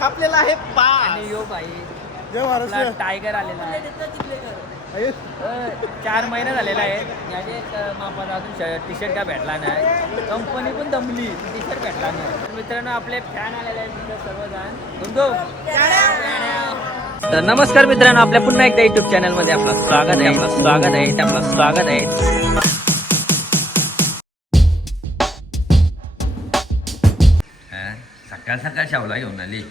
कापलेला आहे पाय. आणि यो भाई जय महाराष्ट्र. टायगर आलेला आहे. 4 महिने झालेला आहे. याने मापाला अजून टी शर्ट का भेटला नाही. कंपनी पण दमली, टी शर्ट भेटला नाही. तर मित्रांनो आपले फॅन आलेले आहेत तिथे सर्वजण. तर नमस्कार मित्रांनो, आपल्या पुन्हा एकदा युट्यूब चॅनल मध्ये आपलं स्वागत आहे. सकाळ सकाळ शावला घेऊन आली.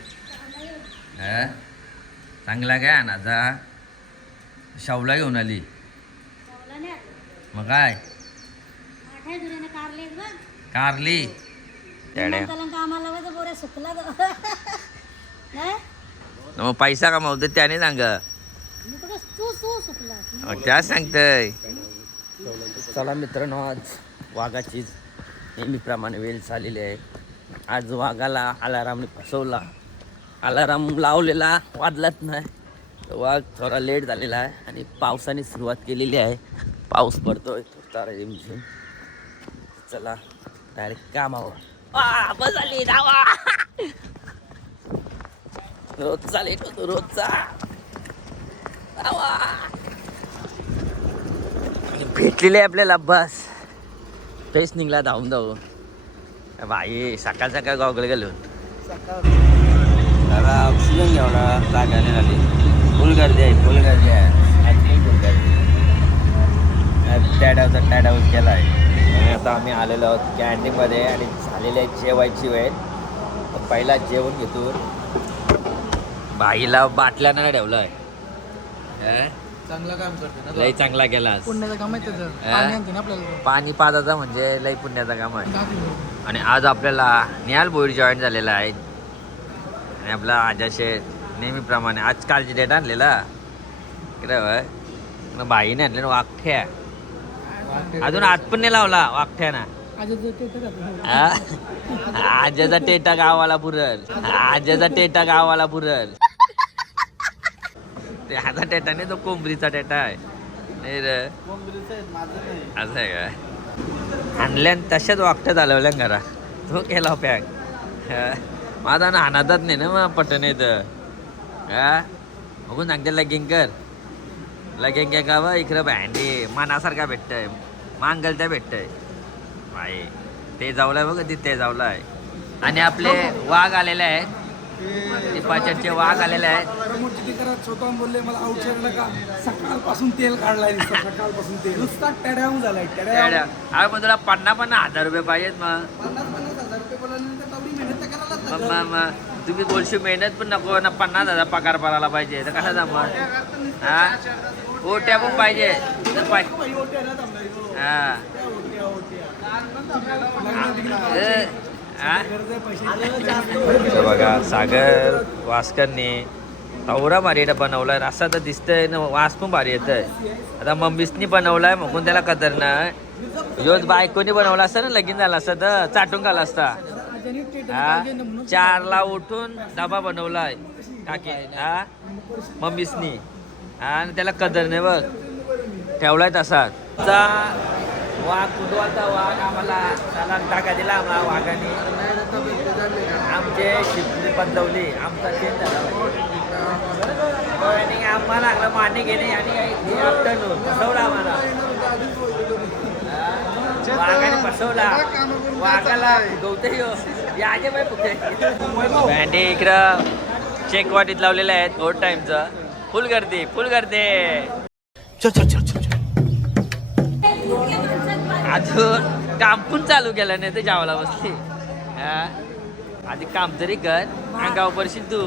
चांगला काय आणाचा शावला घेऊन आली. मग काय कारली मग पैसा कमावतो त्याने सांग. त्या सांगतय. चला मित्रांनो, आज वाघाची नेहमीप्रमाणे वेळ झालेली आहे. आज वाघाला अलारामने फसवला. अलाराम लावलेला वाजलाच नाही. वाघ थोडा लेट झालेला आहे आणि पावसाने सुरुवात केलेली आहे. पाऊस पडतोय तारा झिमझिम. चला डायरेक्ट कामावर. बस आली धावा. रोजचा लेट होतो रोजचा. भेटलेले आपल्याला बस. फेस निघला धावून भाई. सकाळ सकाळ गावकडे गेलो. जरा ऑक्सिजन घ्यावला जागाने झाली. फुल गर्दी आहे. फुल गर्दी टॅडावर केला आहे. आणि आता आम्ही आलेलो आहोत कॅन्टीनमध्ये आणि झालेली आहे जेवायची वेळ. तर पहिला जेवण घेतो. बाईला बाटल्यानं ठेवलं आहे. चांगलं काम करते. लई चांगला केला. पुण्याचं काम आहे त्याचं. पाणी पाजायचं म्हणजे लई पुण्याचं काम आहे. आणि आज आपल्याला निहाल भोईर जॉईन झालेला आहे. आणि आपला आजाशे नेहमीप्रमाणे आज कालची डेट आणलेला इकडे बाईने आणले ना वाकठ्या. अजून आज पण नाही लावला वाकठ्याना. आज्याचा टेटा गावाला पुरल. आज्याचा टेटा गावाला पुरल. ते हाचा टेटा नाही, तो कोंबरीचा टेटा आहे. नाही रे असं आहे का. आणल्यान तशाच वाकठ्या चालवल्या घरा. तो केला पॅक. माझा ना हानातच नाही ना मग पटन येतं. बघून सांगते लगीन कर. लगीन काय का बा इकडं भांडी मनासारखा भेटतंय. मांगलत्या भेटतंय भाई. ते जावलाय बघ तिथे जावलाय. आणि आपले वाघ आलेले आहेत. टिपाचरचे वाघ आलेले आहेत. स्वतः बोलले मला औषध नका. सकाळपासून तेल काढलाय. सकाळपासून तेल नुसता टॅड्याहून झालाय. अरे मग तुला 50,000 रुपये पाहिजेत. मग 50,000 रुपये बोलल्यानंतर तेवढी मेहनत तर करायलाच लागेल. मग तुम्ही बोलशी मेहनत पण नको ना. 50,000 पगार पडायला पाहिजे तर कसा जमल. हा ओट्या पण पाहिजे. बघा सागर वास्करने तवरा भारी बनवलाय. असा तर दिसतंय ना. वास पण भारी येत आहे. आता मम्मीसनी बनवलाय म्हणून त्याला कदर नाही. योच बायकोनी बनवला असता ना लगीन झाला असता तर चाटून घाला असता. 4ला उठून डबा बनवलाय काकी मम्मीसनी. आणि त्याला कदर नाही बघ. ठेवलाय तसाच. वाघ कुदवाचा वाघ आम्हाला सलाम टाका दिला. आम्हाला वाघाने आमचे शिपली बदलवली. आमचा चेंज झाला आणि आम्हाला लागलं मान्य घेणे. आणि आफ्टरनून फसवला आम्हाला. वाघाने फसवला. वाघाला गवतही याचे बाई कुठे बँडी इकडं चेकवाटीत लावलेल्या आहेत. ओव्हर टाईमचं फुल गर्दी. अजून काम पण चालू केलं नाही तर जावला बसली. आधी काम तरी कर. अंगावर पडशील तू.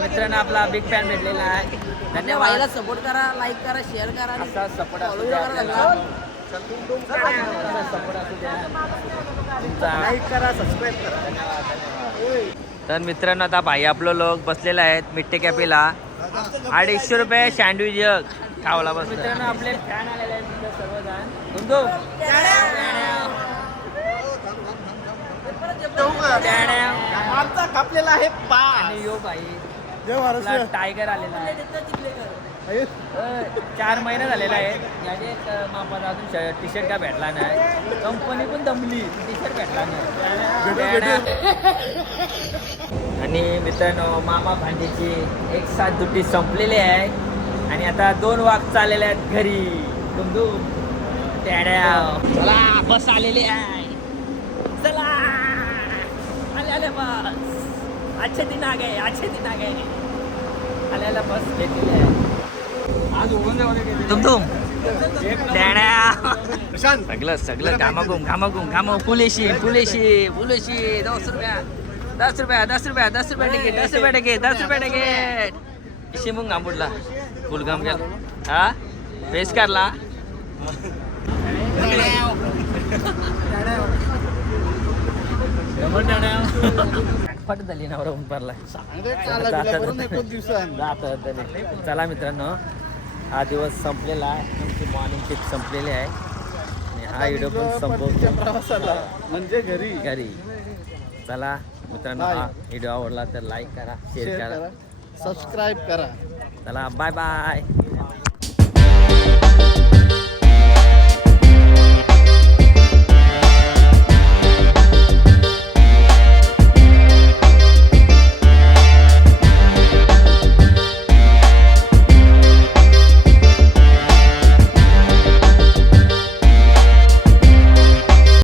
मित्रांनो आपला बिग फॅन भेटलेला आहे. धन्यवाद. सपोर्ट करा, लाईक करा, शेअर करा. असा सपोर्ट असू द्या. लाईक करा, सबस्क्राईब करा. तर मित्रांनो आता भाई आपलं लोक बसलेले आहेत मिठ्ठे कॅफेला. 250 रुपये सँडविच खावला बस. मित्रांनो आपले फॅन आलेले आहेत सर्वजण. आमचा कापलेला आहे पाय. आणि यो भाई जय महाराष्ट्र. टायगर आलेला आहे. 4 महिने झालेला आहे याने मापाला अजून टी शर्ट का भेटला नाही. कंपनी पण दमली, टी शर्ट भेटला नाही. आणि मित्रांनो मामा भांडीची एक साथ दुटी संपलेली आहे आणि आता 2 वाघ चाललेले आहेत घरी. दुमदुम टेड्या चला बस आलेली आहे. चला आले बस. अच्छे दिन आ गए, अच्छे दिन आ गए. आल्याला बस घेतलेली आहे. तुम सगळं घामाघूम पुलेशी 10 रुपया तिकीट शिमून घांबुडला फुलगाम गेला हा पेस करला. फट झाली नवरा उंपारला. चला मित्रांनो हा दिवस संपलेला आहे. आमची मॉर्निंग शिफ्ट संपलेली आहे आणि हा व्हिडिओ पण संपवतो म्हणजे घरी. चला मित्रांनो हा व्हिडिओ आवडला तर लाईक करा, शेअर करा, सबस्क्राईब करा. चला बाय बाय.